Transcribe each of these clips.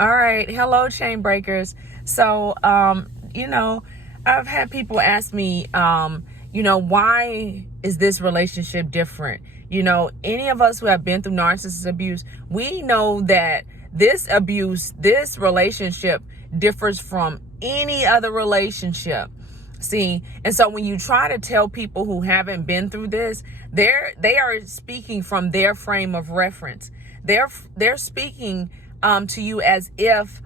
All right. Hello, chain breakers. So, I've had people ask me, why is this relationship different? Any of us who have been through narcissist abuse, we know that this abuse, this relationship differs from any other relationship. See, and so when you try to tell people who haven't been through this, they are speaking from their frame of reference. They're speaking to you as if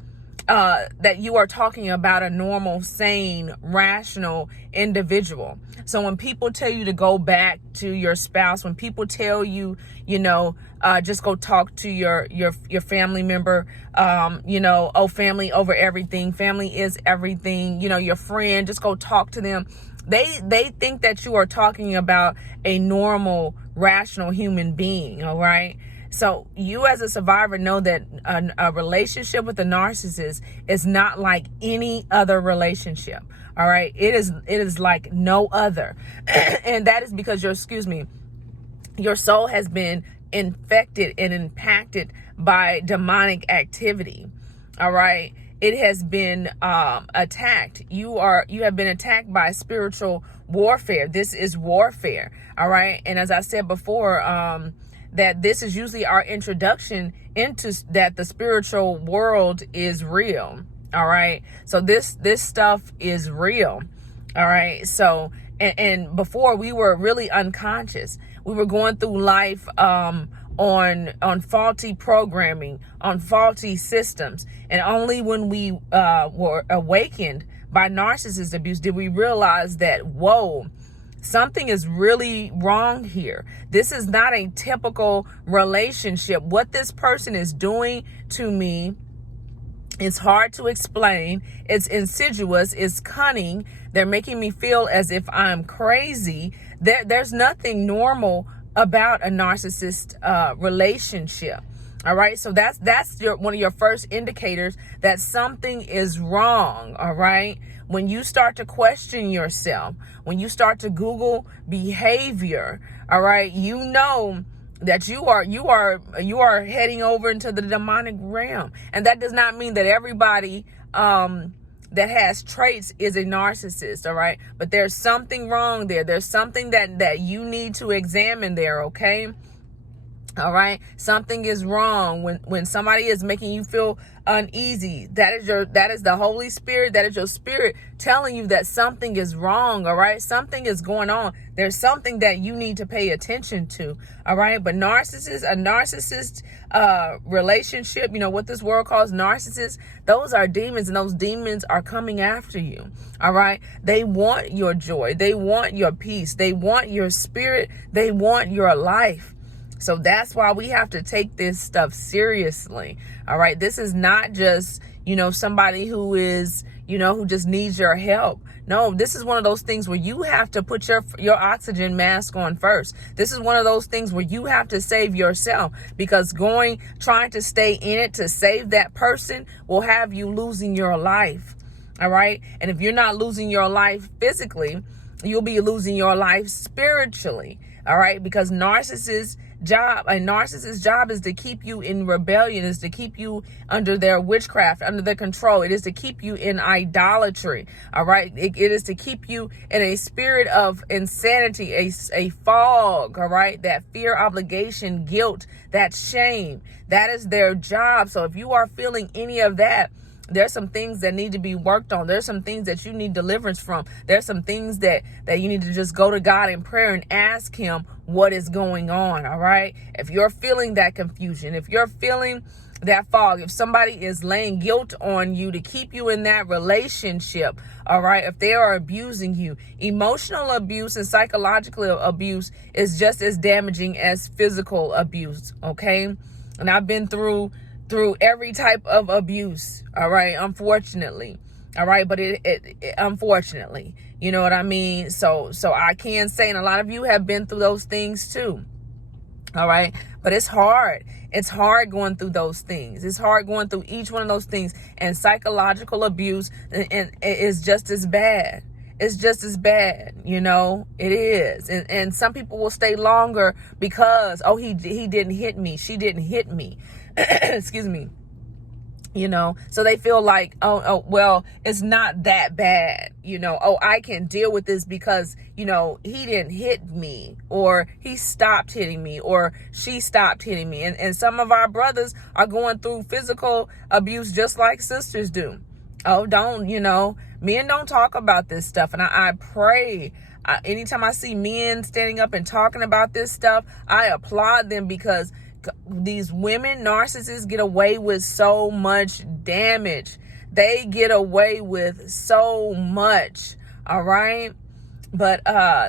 that you are talking about a normal, sane, rational individual. So when people tell you to go back to your spouse, when people tell you, just go talk to your family member, family over everything, family is everything, your friend, just go talk to them. They think that you are talking about a normal, rational human being, all right? So you as a survivor know that a relationship with a narcissist is not like any other relationship. All right. It is like no other. And that is because your soul has been infected and impacted by demonic activity. All right. It has been attacked. You have been attacked by spiritual warfare. This is warfare. All right. And as I said before, that this is usually our introduction into that the spiritual world is real. All right. So this stuff is real. All right. So, and before we were really unconscious, we were going through life, on faulty programming, on faulty systems. And only when we, were awakened by narcissist abuse did we realize that, whoa, something is really wrong here. This is not a typical relationship. What this person is doing to me is hard to explain. It's insidious. It's cunning. They're making me feel as if I'm crazy. There's nothing normal about a narcissist relationship. All right. So that's one of your first indicators that something is wrong. All right. When you start to question yourself, when you start to Google behavior, all right, you know that you are heading over into the demonic realm. And that does not mean that everybody that has traits is a narcissist, all right? But there's something wrong there. There's something that you need to examine there, okay? All right. Something is wrong when somebody is making you feel uneasy. That is the Holy Spirit. That is your spirit telling you that something is wrong. All right. Something is going on. There's something that you need to pay attention to. All right. But a narcissist relationship, what this world calls narcissists, those are demons, and those demons are coming after you. All right. They want your joy. They want your peace. They want your spirit. They want your life. So that's why we have to take this stuff seriously. All right. This is not just, somebody who is, who just needs your help. No, this is one of those things where you have to put your oxygen mask on first. This is one of those things where you have to save yourself, because trying to stay in it to save that person will have you losing your life. All right. And if you're not losing your life physically, you'll be losing your life spiritually. All right. Because a narcissist's job is to keep you in rebellion, is to keep you under their witchcraft, under their control. It is to keep you in idolatry. All right. It is to keep you in a spirit of insanity, a fog. All right. That fear, obligation, guilt, that shame, that is their job. So if you are feeling any of that, there's some things that need to be worked on. There's some things that you need deliverance from. There's some things that you need to just go to God in prayer and ask him what is going on. All right. If you're feeling that confusion, if you're feeling that fog, if somebody is laying guilt on you to keep you in that relationship, all right, if they are abusing you, emotional abuse and psychological abuse is just as damaging as physical abuse. Okay. And I've been through every type of abuse. All right. Unfortunately. All right. But unfortunately, you know what I mean? So I can say, and a lot of you have been through those things too. All right. But it's hard. It's hard going through those things. It's hard going through each one of those things. And psychological abuse is just as bad. It's just as bad, it is. And some people will stay longer because, he didn't hit me. She didn't hit me. Excuse me. So they feel like, well, it's not that bad. I can deal with this because, he didn't hit me, or he stopped hitting me, or she stopped hitting me. And some of our brothers are going through physical abuse just like sisters do. Men don't talk about this stuff. And I pray, anytime I see men standing up and talking about this stuff, I applaud them, because these women narcissists get away with so much damage. They get away with so much. All right. But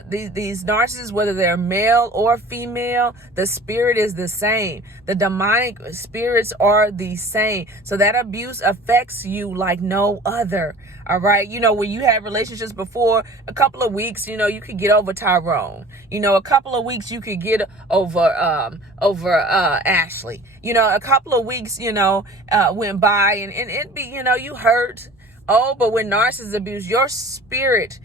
these narcissists, whether they're male or female, the spirit is the same. The demonic spirits are the same. So that abuse affects you like no other. All right. When you had relationships before, a couple of weeks, you could get over Tyrone. A couple of weeks you could get over Ashley. A couple of weeks, went by and it be, you hurt. But when narcissists abuse, your spirit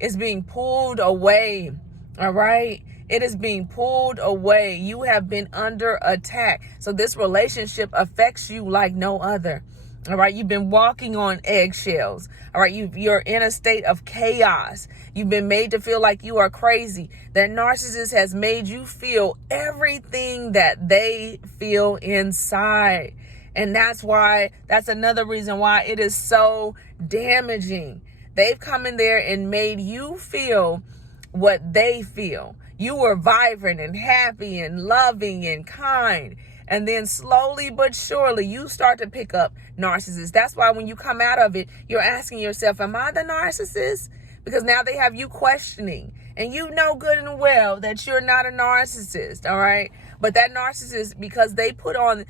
is being pulled away. All right. It is being pulled away. You have been under attack. So this relationship affects you like no other. All right. You've been walking on eggshells. All right. You're in a state of chaos. You've been made to feel like you are crazy. That narcissist has made you feel everything that they feel inside. And that's another reason why it is so damaging. They've come in there and made you feel what they feel. You were vibrant and happy and loving and kind. And then slowly but surely, you start to pick up narcissists. That's why when you come out of it, you're asking yourself, am I the narcissist? Because now they have you questioning. And you know good and well that you're not a narcissist, all right? But that narcissist, because they put onto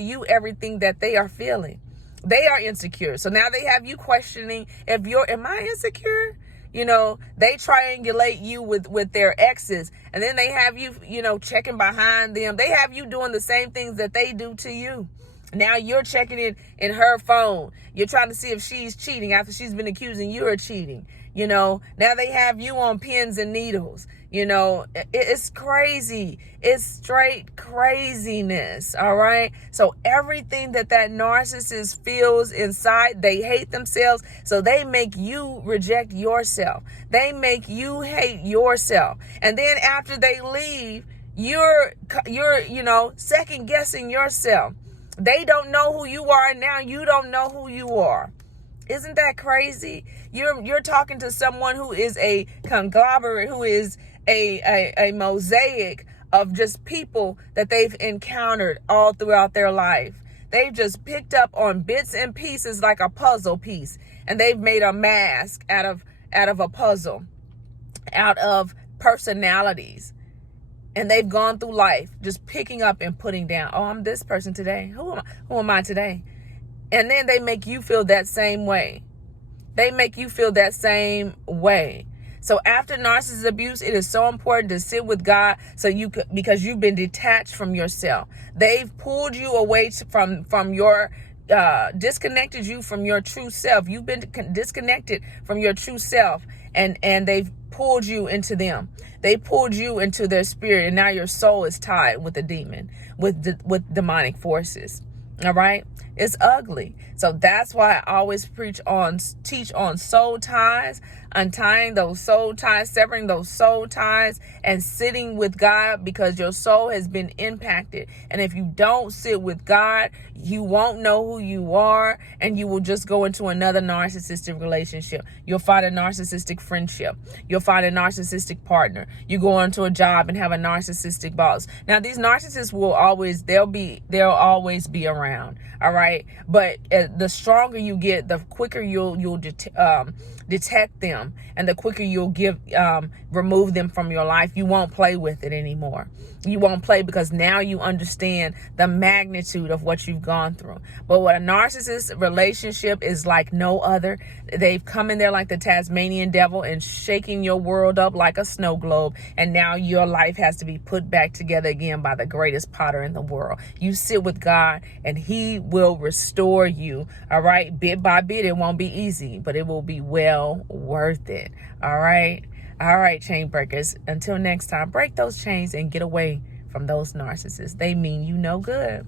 you everything that they are feeling. They are insecure. So now they have you questioning am I insecure? They triangulate you with their exes, and then they have you, checking behind them. They have you doing the same things that they do to you. Now you're checking it in her phone. You're trying to see if she's cheating after she's been accusing you of cheating. Now they have you on pins and needles. It's crazy. It's straight craziness. All right. So everything that narcissist feels inside, they hate themselves. So they make you reject yourself. They make you hate yourself. And then after they leave, you're second guessing yourself. They don't know who you are, and now you don't know who you are. Isn't that crazy? You're talking to someone who is a conglomerate, who is a mosaic of just people that they've encountered all throughout their life. They've just picked up on bits and pieces like a puzzle piece, and they've made a mask out of a puzzle, out of personalities. And they've gone through life just picking up and putting down. Oh, I'm this person today. Who am I today? And then they make you feel that same way. So after narcissist abuse, it is so important to sit with God because you've been detached from yourself. They've pulled you away from your disconnected you from your true self. You've been disconnected from your true self, and they've pulled you into them. They pulled you into their spirit, and now your soul is tied with a demon, with demonic forces. All right. It's ugly. So that's why I always teach on soul ties, untying those soul ties, severing those soul ties, and sitting with God, because your soul has been impacted. And if you don't sit with God, you won't know who you are, and you will just go into another narcissistic relationship. You'll find a narcissistic friendship. You'll find a narcissistic partner. You go into a job and have a narcissistic boss. Now, these narcissists they'll always be around. All right. But the stronger you get, the quicker you'll detect them, and the quicker you'll remove them from your life. You won't play with it anymore. You won't play, because now you understand the magnitude of what you've gone through. But what a narcissist relationship is like no other. They've come in there like the Tasmanian devil and shaking your world up like a snow globe. And now your life has to be put back together again by the greatest potter in the world. You sit with God, and he will restore you. All right. Bit by bit. It won't be easy, but it will be well worth it. All right. All right, chain breakers. Until next time, break those chains and get away from from those narcissists. They mean you no good.